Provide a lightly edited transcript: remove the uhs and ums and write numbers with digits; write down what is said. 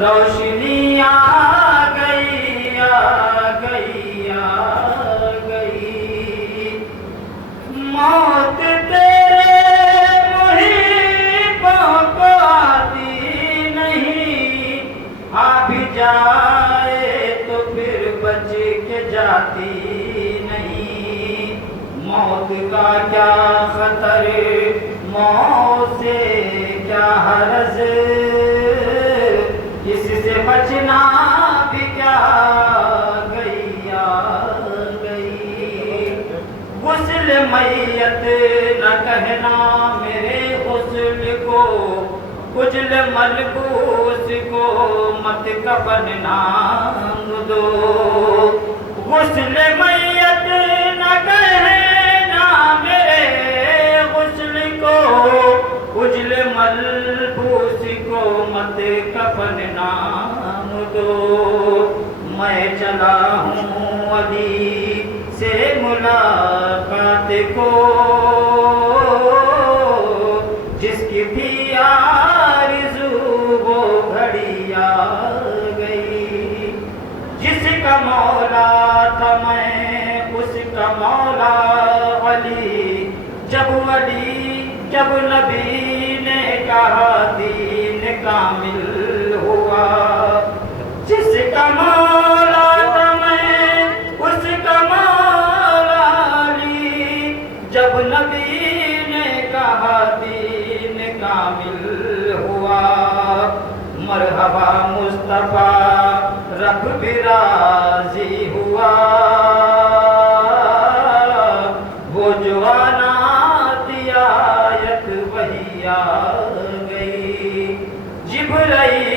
روشنی آ گئی آ گئی آ گئی، موت تیرے محبوں کو آتی نہیں، آ بھی جائے تو پھر بچ کے جاتی نہیں، موت کا کیا خطر، موت سے کیا حرج، اس سے بچنا بھی کیا گئی آ گئی، غسل میت نہ کہنا میرے غسل کو، کجل ملبوس کو مت کفن نام دو، غسل میت نہ کہنا میرے غسل کو، کجل ملبوس کو مت کفن نام دو، میں چلا ہوں علی سے ملاقات کو، جس کی تھی آرزو وہ گھڑی آ گئی، جس کا مولا تھا میں اس کا مولا علی، جب نبی نے کہا دین کامل ہوا، جس کا مولا تھا میں اس کا مولا علی، جب نبی نے کہا دین کامل ہوا، مرحبا مصطفیٰ رب بھی راضی ہوا، وہ جو آنات آیت وہی آ گئی، جبرائیل